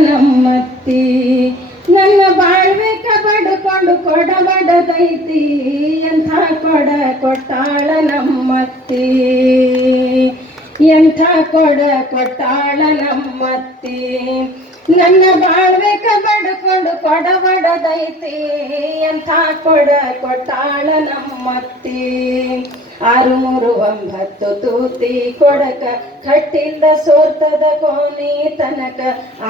ನಮ್ಮತ್ತಿ. ನನ್ನ ಬಾಳ್ವೆ ಬಡ್ಕೊಂಡು ಕೊಡ ಬಡದೈತಿ ಎಂಥ ಕೊಡ ಕೊಟ್ಟಾಳ ನಮ್ಮತ್ತಿ. ಎಂಥ ಕೊಡ ಕೊಟ್ಟಾಳ ನಮ್ಮತ್ತಿ. ನನ್ನ ಬಾಳ್ವೆ ಬಡ್ಕೊಂಡು ಕೊಡ ಬಡದೈತಿ ಎಂಥ ಕೊಡ ಕೊಟ್ಟಾಳ ನಮ್ಮತ್ತಿ. ಆರು ಮೂರು ಒಂಬತ್ತು ತೂತಿ ಕೊಡಕ, ಕಟ್ಟಿಂದ ಸೋರ್ತದ ಕೋನಿ ತನಕ.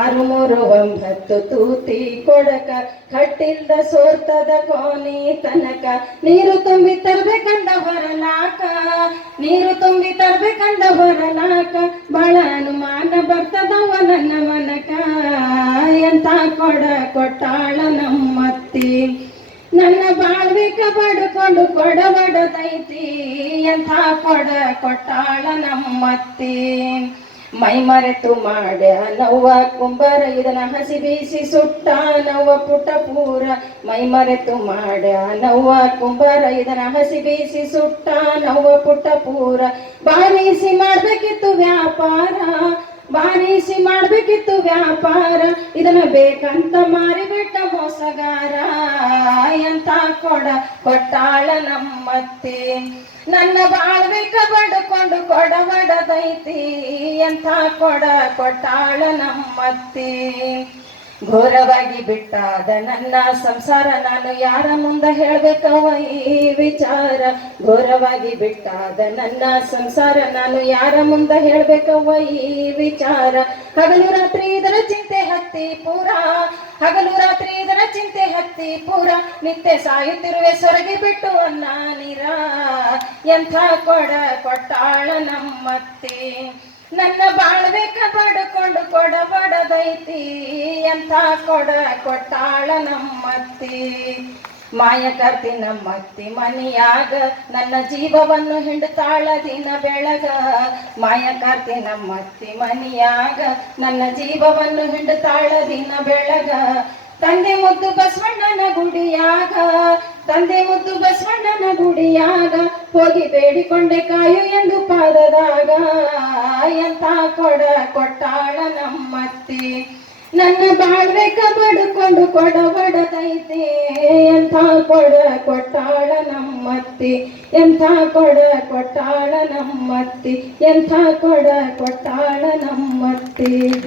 ಆರುನೂರು ಒಂಬತ್ತು ತೂತಿ ಕೊಡಕ, ಕಟ್ಟಿಂದ ಸೋರ್ತದ ಕೋನಿ ತನಕ. ನೀರು ತುಂಬಿ ತರ್ಬೇಕಂದ ಹೊರಲಾಕ ನೀರು ತುಂಬಿ ತರ್ಬೇಕಂದ ಹೊರಲಾಕ ಬಹಳ ಅನುಮಾನ ಬರ್ತದವ ನನ್ನ ಮನಕ. ಎಂತ ಕೊಡ ಕೊಟ್ಟಾಳ ನಮ್ಮತ್ತಿ. ನನ್ನ ಬಾಳ್ವಿಕ ಪಡ್ಕೊಂಡು ಕೊಡ ಬಡದೈತಿ ಎಂಥ ಕೊಡ ಕೊಟ್ಟಾಳ ನಮ್ಮತ್ತಿ. ಮೈ ಮರೆತು ಮಾಡ್ಯ ನವ್ವ ಕುಂಬರ, ಇದನ್ನ ಹಸಿ ಬೀಸಿ ಸುಟ್ಟ ನವ್ವ ಪುಟ ಪೂರ. ಮೈ ಮರೆತು ಮಾಡ್ಯ ನವ್ವ ಕುಂಬರ, ಇದನ್ನ ಹಸಿ ಬೀಸಿ ಸುಟ್ಟ ನವ್ವ ಪುಟ ಪೂರ. ಬಾರಿಸಿ ಮಾಡಬೇಕಿತ್ತು ವ್ಯಾಪಾರ ಬಾರಿಸಿ ಮಾಡ್ಬೇಕಿತ್ತು ವ್ಯಾಪಾರ, ಇದನ್ನ ಬೇಕಂತ ಮಾರಿಬಿಟ್ಟ ಮೋಸಗಾರ. ಎಂತ ಕೊಡ ಕೊಟ್ಟಾಳ ನಮ್ಮತ್ತೆ. ನನ್ನ ಬಾಳ್ಬೇಕ ಬಡ್ಕೊಂಡು ಕೊಡ ಬಡದೈತಿ ಎಂಥ ಕೊಡ ಕೊಟ್ಟಾಳ ನಮ್ಮತ್ತಿ. ಘೋರವಾಗಿ ಬಿಟ್ಟಾದ ನನ್ನ ಸಂಸಾರ, ನಾನು ಯಾರ ಮುಂದ ಹೇಳ್ಬೇಕವ ಈ ವಿಚಾರ? ಘೋರವಾಗಿ ಬಿಟ್ಟಾದ ನನ್ನ ಸಂಸಾರ, ನಾನು ಯಾರ ಮುಂದ ಹೇಳ್ಬೇಕವ ಈ ವಿಚಾರ? ಹಗಲು ರಾತ್ರಿ ಇದರ ಚಿಂತೆ, ಹತ್ತಿ ಪೂರ. ಹಗಲು ರಾತ್ರಿ ಇದರ ಚಿಂತೆ, ಹತ್ತಿ ಪೂರ. ನಿತ್ಯ ಸಾಯುತ್ತಿರುವೆ ಸೊರಗಿ ಬಿಟ್ಟು ಅನ್ನ ನೀರ. ಎಂಥ ಕೊಡ ಕೊಟ್ಟಾಳ ನಮ್ಮತ್ತೆ. ನನ್ನ ಬಾಳ್ಬೇಕ ಪಡ್ಕೊಂಡು ಕೊಡ ಬಡದೈತಿ ಎಂಥ ಕೊಡ ಕೊಟ್ಟಾಳ ನಮ್ಮತ್ತಿ? ಮಾಯಕರ್ತಿ ನಮ್ಮತ್ತಿ, ಮನಿಯಾಗ ನನ್ನ ಜೀವವನ್ನು ಹಿಂಡ್ತಾಳ ದಿನ ಬೆಳಗ. ಮಾಯಕರ್ತಿ ನಮ್ಮತ್ತಿ, ಮನಿಯಾಗ ನನ್ನ ಜೀವವನ್ನು ಹಿಂಡ್ತಾಳ ದಿನ ಬೆಳಗ. ತಂದೆ ಮುದ್ದು ಬಸವಣ್ಣನ ಗುಡಿಯಾಗ, ತಂದೆ ಮುದ್ದು ಬಸವಣ್ಣನ ಗುಡಿಯಾಗ ಹೋಗಿ ಬೇಡಿಕೊಂಡೆ ಕಾಯು ಎಂದು ಪಾದದಾಗ. ಎಂತ ಕೊಡ ಕೊಟ್ಟಾಳ ನಮ್ಮತ್ತಿ? ನನ್ನ ಬಡ್ಕೊಂಡು ಕೊಡ ಬಡದೈತೆ ಎಂಥ ಕೊಡ ಕೊಟ್ಟಾಳ ನಮ್ಮತ್ತಿ. ಎಂಥ ಕೊಡ ಕೊಟ್ಟಾಳ ನಮ್ಮತ್ತಿ. ಎಂಥ ಕೊಡ ಕೊಟ್ಟಾಳ ನಮ್ಮತ್ತಿ.